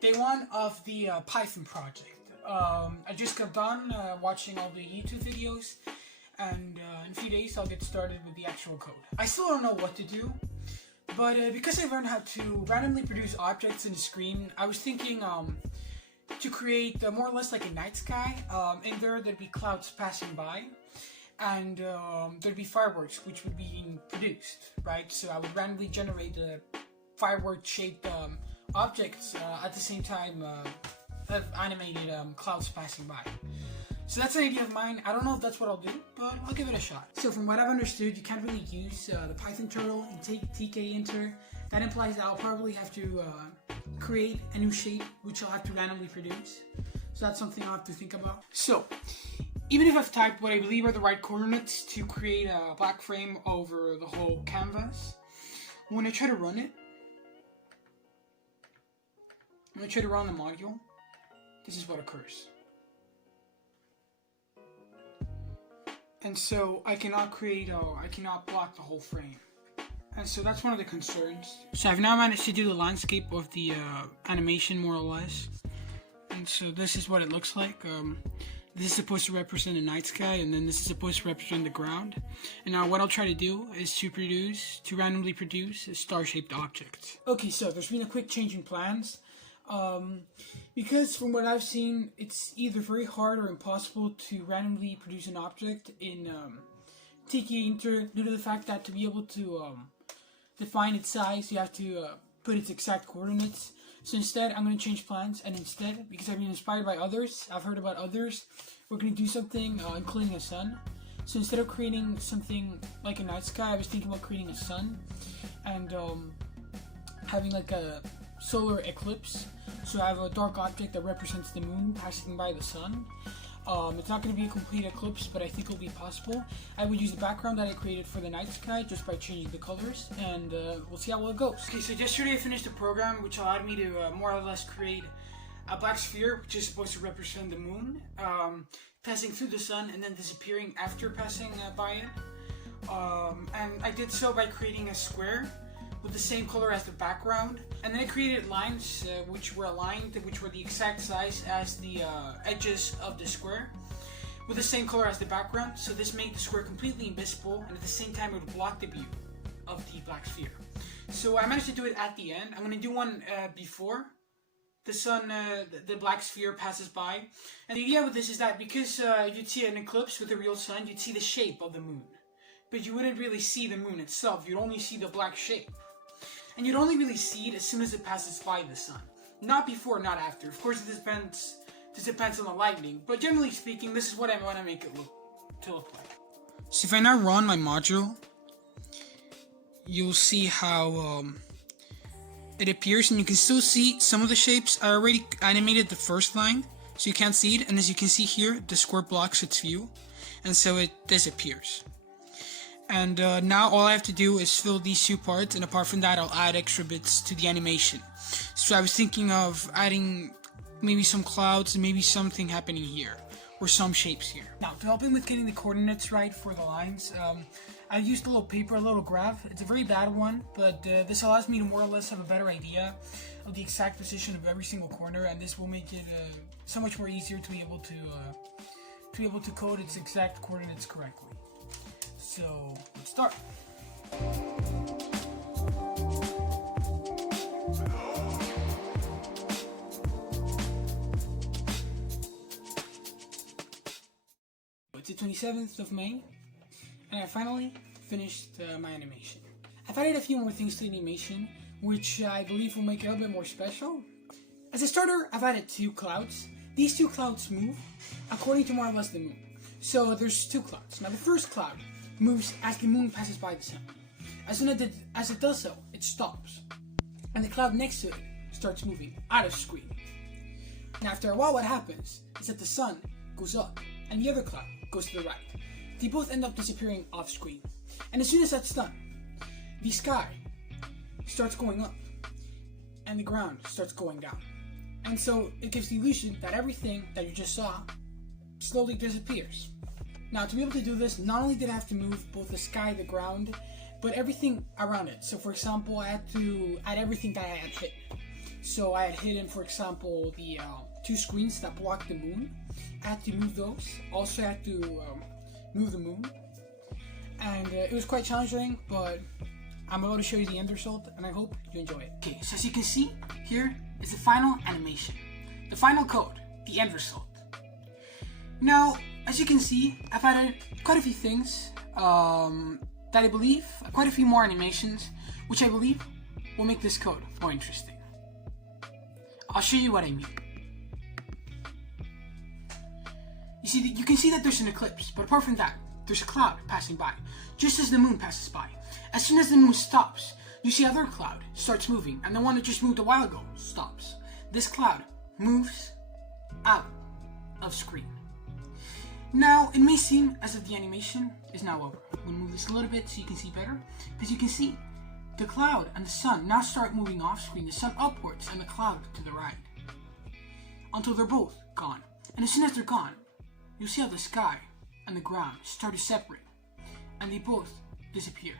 Day one of the Python project. I just got done watching all the YouTube videos, and in a few days I'll get started with the actual code. I still don't know what to do, but because I learned how to randomly produce objects in the screen, I was thinking to create more or less like a night sky. In there'd be clouds passing by, and there'd be fireworks which would be produced, right? So I would randomly generate the firework-shaped objects at the same time of animated clouds passing by. So that's an idea of mine. I don't know if that's what I'll do, but I'll give it a shot. So from what I've understood, you can't really use the Python turtle and take tkinter. That implies that I'll probably have to create a new shape, which I'll have to randomly produce. So that's something I'll have to think about. So, even if I've typed what I believe are the right coordinates to create a black frame over the whole canvas, when I try to run it, when I try to run the module, this is what occurs. And so I cannot I cannot block the whole frame. And so that's one of the concerns. So I've now managed to do the landscape of the animation more or less. And so this is what it looks like. This is supposed to represent a night sky, and then this is supposed to represent the ground. And now what I'll try to do is to randomly produce a star-shaped object. Okay, so there's been a quick change in plans. Because from what I've seen, it's either very hard or impossible to randomly produce an object in tkinter due to the fact that to be able to define its size, you have to put its exact coordinates. So instead, I'm going to change plans, and instead, because I've been inspired by others, I've heard about others, we're going to do something including a sun. So instead of creating something like a night sky, I was thinking about creating a sun and having like a solar eclipse. So I have a dark object that represents the moon passing by the sun. It's not going to be a complete eclipse, but I think it'll be possible. I would use the background that I created for the night sky just by changing the colors, and we'll see how well it goes. Okay, so yesterday I finished a program which allowed me to more or less create a black sphere, which is supposed to represent the moon, passing through the sun and then disappearing after passing by it. And I did so by creating a square with the same color as the background, and then I created lines which were aligned, which were the exact size as the edges of the square, with the same color as the background. So this made the square completely invisible, and at the same time it would block the view of the black sphere. So I managed to do it at the end. I'm going to do one before the sun, the black sphere passes by. And the idea with this is that because you'd see an eclipse with a real sun, you'd see the shape of the moon, but you wouldn't really see the moon itself. You'd only see the black shape. And you'd only really see it as soon as it passes by the sun. Not before, not after. Of course, this depends on the lighting, but generally speaking, this is what I want to make it look like. So if I now run my module, you'll see how it appears, and you can still see some of the shapes. I already animated the first line, so you can't see it, and as you can see here, the square blocks its view, and so it disappears. And now all I have to do is fill these two parts, and apart from that, I'll add extra bits to the animation. So I was thinking of adding maybe some clouds and maybe something happening here, or some shapes here. Now, to help me with getting the coordinates right for the lines, I used a little paper, a little graph. It's a very bad one, but this allows me to more or less have a better idea of the exact position of every single corner, and this will make it so much more easier to be able to code its exact coordinates correctly. So, let's start. It's the 27th of May, and I finally finished my animation. I've added a few more things to the animation, which I believe will make it a little bit more special. As a starter, I've added two clouds. These two clouds move according to more or less the moon. So there's two clouds. Now the first cloud moves as the moon passes by the sun. As soon as it does so, it stops, and the cloud next to it starts moving out of screen. And after a while, what happens is that the sun goes up, and the other cloud goes to the right. They both end up disappearing off screen. And as soon as that's done, the sky starts going up, and the ground starts going down. And so it gives the illusion that everything that you just saw slowly disappears. Now, to be able to do this, not only did I have to move both the sky, the ground, but everything around it. So for example, I had to add everything that I had hit. So I had hidden, for example, the 2 screens that block the moon. I had to move those. Also, I had to move the moon. And it was quite challenging, but I'm about to show you the end result, and I hope you enjoy it. Okay, so as you can see, here is the final animation. The final code, the end result. Now, as you can see, I've added quite a few things that I believe, quite a few more animations, which I believe will make this code more interesting. I'll show you what I mean. You can see that there's an eclipse, but apart from that, there's a cloud passing by, just as the moon passes by. As soon as the moon stops, you see another cloud starts moving, and the one that just moved a while ago stops. This cloud moves out of screen. Now, it may seem as if the animation is now over. I'm going to move this a little bit so you can see better, because you can see the cloud and the sun now start moving off screen, the sun upwards and the cloud to the right, until they're both gone. And as soon as they're gone, you'll see how the sky and the ground start to separate, and they both disappear.